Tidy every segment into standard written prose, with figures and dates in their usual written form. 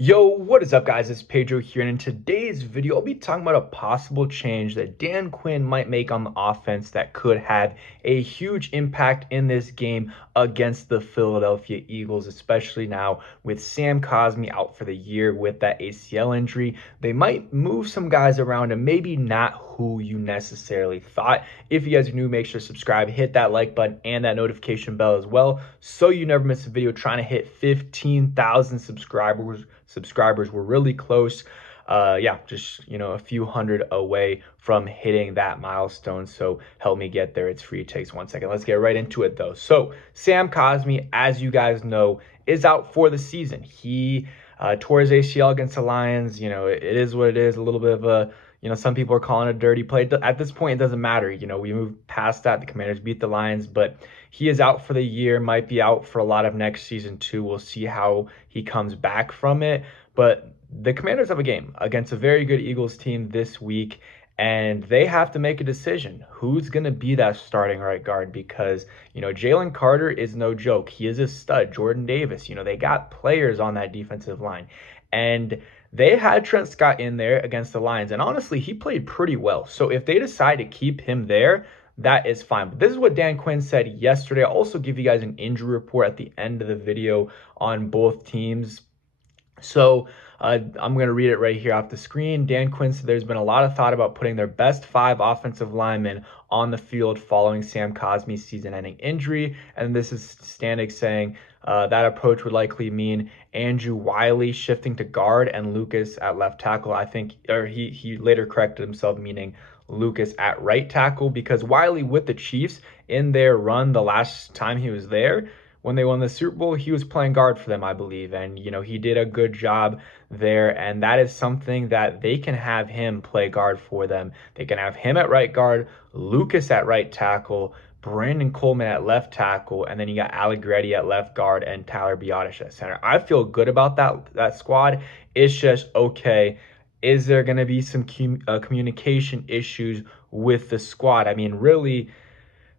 Yo, what is up, guys? It's Pedro here, and in today's video, I'll be talking about a possible change that Dan Quinn might make on the offense that could have a huge impact in this game against the Philadelphia Eagles, especially now with Sam Cosmi out for the year with that ACL injury. They might move some guys around and maybe not who you necessarily thought. If you guys are new, make sure to subscribe, hit that like button and that notification bell as well, so you never miss a video. Trying to hit 15,000 subscribers. We're really close. Yeah, just a few hundred away from hitting that milestone. So help me get there. It's free. It takes 1 second. Let's get right into it though. So Sam Cosmi, as you guys know, is out for the season. He tore his ACL against the Lions. It is what it is. A little bit of a some people are calling it a dirty play. At this point, it doesn't matter. We moved past that. The Commanders beat the Lions, but he is out for the year, might be out for a lot of next season too. We'll see how he comes back from it. But the Commanders have a game against a very good Eagles team this week, and they have to make a decision. Who's going to be that starting right guard? Because, Jalen Carter is no joke. He is a stud. Jordan Davis, they got players on that defensive line. And they had Trent Scott in there against the Lions, and honestly, he played pretty well. So if they decide to keep him there, that is fine. But this is what Dan Quinn said yesterday. I'll also give you guys an injury report at the end of the video on both teams. So I'm going to read it right here off the screen. Dan Quinn said there's been a lot of thought about putting their best 5 offensive linemen on the field following Sam Cosmi's season-ending injury. And this is Stanek saying that approach would likely mean Andrew Wiley shifting to guard and Lucas at left tackle. I think, or he later corrected himself, meaning Lucas at right tackle, because Wiley with the Chiefs in their run the last time he was there, when they won the Super Bowl, he was playing guard for them, I believe. And, he did a good job there. And that is something that they can have him play guard for them. They can have him at right guard, Lucas at right tackle, Brandon Coleman at left tackle, and then you got Allegretti at left guard and Tyler Biadasz at center. I feel good about that squad. It's just, okay, is there going to be some communication issues with the squad? I mean, really,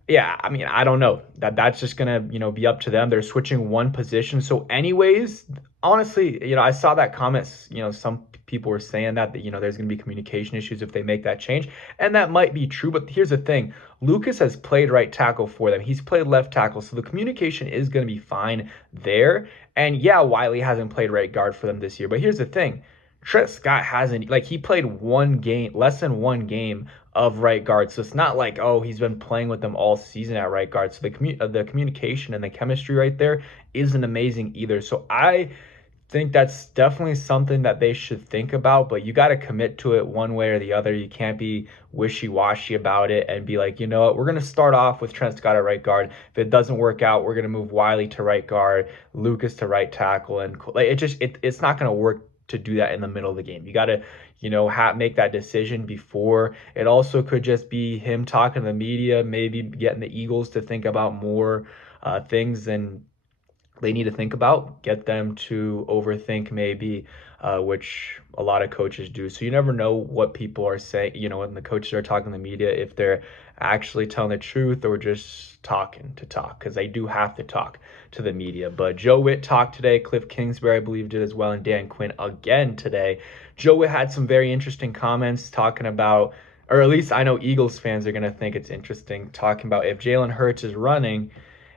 yeah, I mean, I don't know. That's just gonna, be up to them. They're switching one position. So anyways, honestly, I saw that comments, some people were saying that there's gonna be communication issues if they make that change. And that might be true, but here's the thing. Lucas has played right tackle for them. He's played left tackle, so the communication is gonna be fine there. And yeah, Wiley hasn't played right guard for them this year, but here's the thing. Trent Scott hasn't, he played one game, less than one game of right guard. So it's not like, oh, he's been playing with them all season at right guard. So the communication and the chemistry right there isn't amazing either. So I think that's definitely something that they should think about, but you got to commit to it one way or the other. You can't be wishy-washy about it and be like, you know what, we're going to start off with Trent Scott at right guard. If it doesn't work out, we're going to move Wiley to right guard, Lucas to right tackle, and it's not going to work to do that in the middle of the game. You got to, make that decision before. It also could just be him talking to the media, maybe getting the Eagles to think about more things than they need to think about, get them to overthink maybe, which a lot of coaches do. So you never know what people are saying, when the coaches are talking to the media, if they're actually telling the truth or just talking to talk, because they do have to talk to the media. But Joe Witt talked today. Cliff Kingsbury, I believe, did as well, and Dan Quinn again today. Joe Witt had some very interesting comments talking about, or at least I know Eagles fans are going to think it's interesting, talking about if Jalen Hurts is running,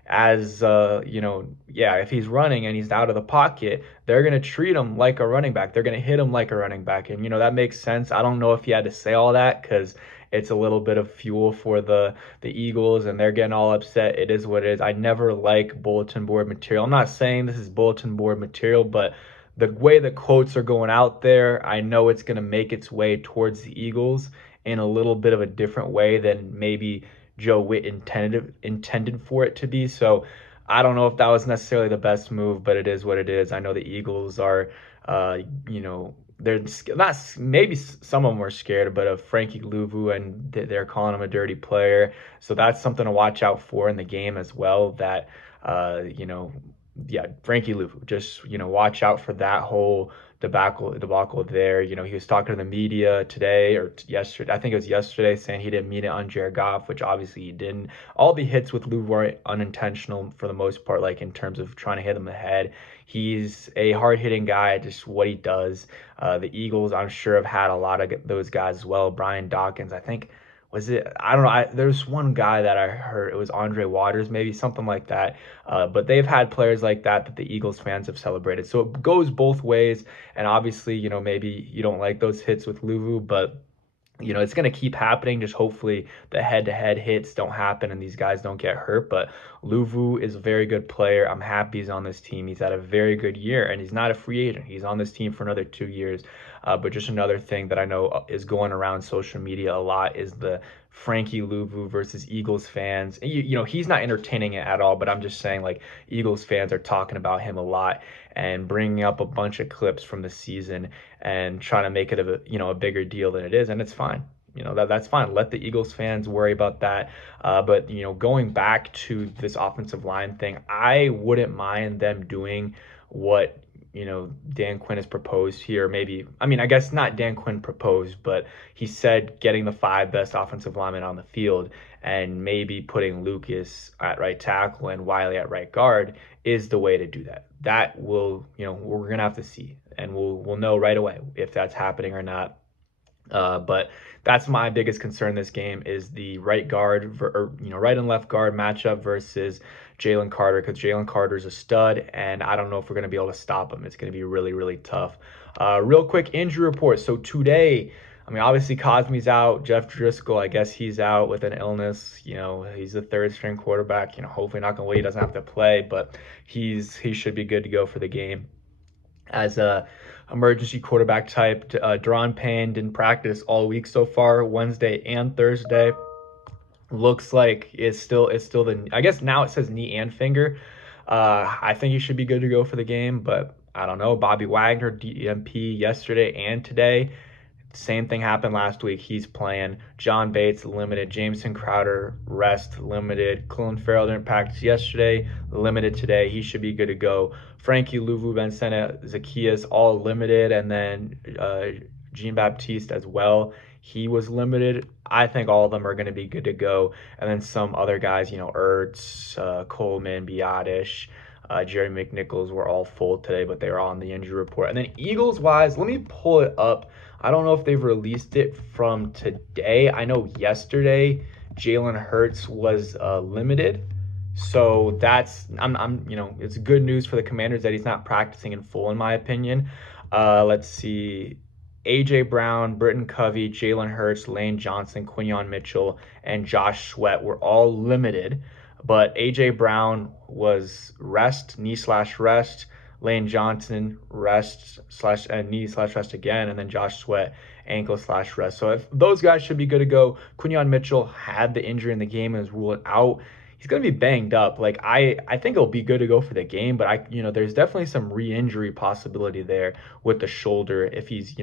as if he's running and he's out of the pocket, they're going to treat him like a running back. They're going to hit him like a running back. And, that makes sense. I don't know if he had to say all that because it's a little bit of fuel for the Eagles and they're getting all upset. It is what it is. I never like bulletin board material. I'm not saying this is bulletin board material, but the way the quotes are going out there, I know it's going to make its way towards the Eagles in a little bit of a different way than maybe Joe Witt intended for it to be. So I don't know if that was necessarily the best move, but it is what it is. I know the Eagles are, they're not, maybe some of them are scared, but of Frankie Louvu, and they're calling him a dirty player. So that's something to watch out for in the game as well, that, yeah, Frankie Louvu, just, watch out for that whole debacle there. He was talking to the media today or yesterday. I think it was yesterday, saying he didn't mean it on Jared Goff, which obviously he didn't. All the hits with Louvu are unintentional for the most part, like in terms of trying to hit him in the head. He's a hard hitting guy, just what he does. The Eagles, I'm sure, have had a lot of those guys as well. Brian Dawkins, I think, was it? I don't know. There's one guy that I heard, it was Andre Waters, maybe something like that. But they've had players like that the Eagles fans have celebrated. So it goes both ways. And obviously, maybe you don't like those hits with Luvu, but it's going to keep happening. Just hopefully the head-to-head hits don't happen and these guys don't get hurt. But Luvu is a very good player. I'm happy he's on this team. He's had a very good year, and he's not a free agent. He's on this team for another 2 years. But just another thing that I know is going around social media a lot is the Frankie Luvu versus Eagles fans. He's not entertaining it at all, but I'm just saying, like, Eagles fans are talking about him a lot and bringing up a bunch of clips from the season and trying to make it a bigger deal than it is, and it's fine. That's fine. Let the Eagles fans worry about that. But going back to this offensive line thing, I wouldn't mind them doing what Dan Quinn has proposed here. Maybe, I mean, I guess not Dan Quinn proposed, but he said getting the 5 best offensive linemen on the field and maybe putting Lucas at right tackle and Wiley at right guard is the way to do that. That will, we're gonna have to see, and we'll know right away if that's happening or not. But that's my biggest concern this game is the right guard, right and left guard matchup versus Jalen Carter, because Jalen Carter's a stud, and I don't know if we're going to be able to stop him. It's going to be really, really tough. Real quick injury report. So today, I mean, obviously Cosme's out. Jeff Driscoll, I guess he's out with an illness. He's the third string quarterback. Hopefully not going to wait. He doesn't have to play, but he should be good to go for the game. As a emergency quarterback type, Deron Payne didn't practice all week so far, Wednesday and Thursday. Looks like it's still the, I guess now it says knee and finger. I think he should be good to go for the game, but I don't know. Bobby Wagner DMP yesterday and today. Same thing happened last week. He's playing. John Bates limited. Jameson Crowder rest limited. Clelin Ferrell didn't practice yesterday, limited today. He should be good to go. Frankie Louvu, Ben Sena, Zacchaeus all limited, and then Jean Baptiste as well. He was limited. I think all of them are going to be good to go. And then some other guys, Ertz, Coleman, Biotish, Jerry McNichols were all full today, but they were on the injury report. And then Eagles-wise, let me pull it up. I don't know if they've released it from today. I know yesterday Jalen Hurts was limited. So that's it's good news for the Commanders that he's not practicing in full, in my opinion. Let's see. A.J. Brown, Britton Covey, Jalen Hurts, Lane Johnson, Quinyon Mitchell, and Josh Sweat were all limited. But A.J. Brown was knee/rest. Lane Johnson knee/rest again, and then Josh Sweat ankle/rest. So if those guys should be good to go. Quinyon Mitchell had the injury in the game and was ruled out. He's going to be banged up. Like I think he'll be good to go for the game, but there's definitely some re-injury possibility there with the shoulder if he's,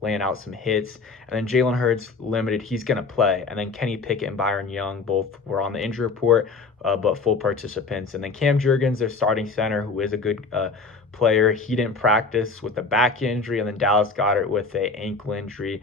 laying out some hits. And then Jalen Hurts limited, he's going to play. And then Kenny Pickett and Byron Young both were on the injury report, but full participants. And then Cam Jurgens, their starting center, who is a good player, he didn't practice with a back injury, and then Dallas Goedert with a ankle injury.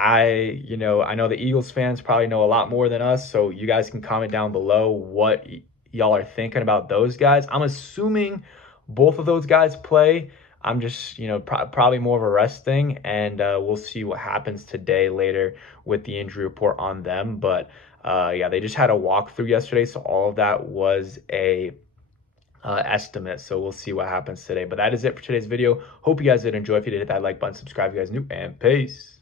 I know the Eagles fans probably know a lot more than us, so you guys can comment down below what y'all are thinking about those guys. I'm assuming both of those guys play. I'm just, probably more of a rest thing, and we'll see what happens today later with the injury report on them. But yeah, they just had a walkthrough yesterday, so all of that was a estimate. So we'll see what happens today. But that is it for today's video. Hope you guys did enjoy. If you did, hit that like button, subscribe if you guys new, and peace.